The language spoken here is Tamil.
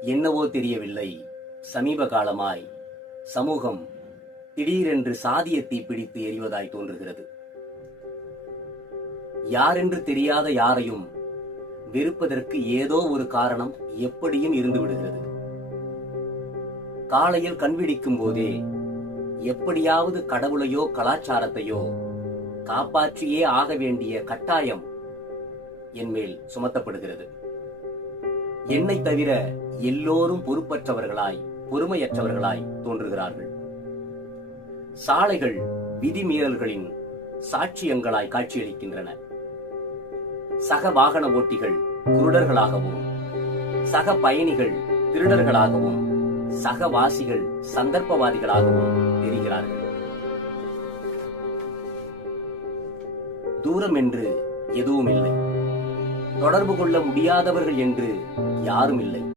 என்னவோ தெரியவில்லை, சமீப காலமாய் சமூகம் திடீரென்று சாதியத்தை பிடித்து எறிவதாய் தோன்றுகிறது. யாரென்று தெரியாத யாரையும் வெறுப்பதற்கு ஏதோ ஒரு காரணம் எப்படியும் இருந்து விடுகிறது. காலையில் கண்விழிக்கும் போதே எப்படியாவது கடவுளையோ கலாச்சாரத்தையோ காப்பாற்றியே ஆக வேண்டிய கட்டாயம் என்மேல் சுமத்தப்படுகிறது. என்னை தவிர எல்லோரும் பொறுப்பற்றவர்களாய், பொறுமையற்றவர்களாய் தோன்றுகிறார்கள். சாலைகள் விதிமீறல்களின் சாட்சியங்களாய் காட்சியளிக்கின்றன. சக வாகன ஓட்டிகள் குருடர்களாகவும், சக பயணிகள் திருடர்களாகவும், சகவாசிகள் சந்தர்ப்பவாதிகளாகவும் தெரிகிறார்கள். தூரம் என்று எதுவும் இல்லை, தொடர்பு கொள்ள முடியாதவர்கள் என்று யாரும் இல்லை.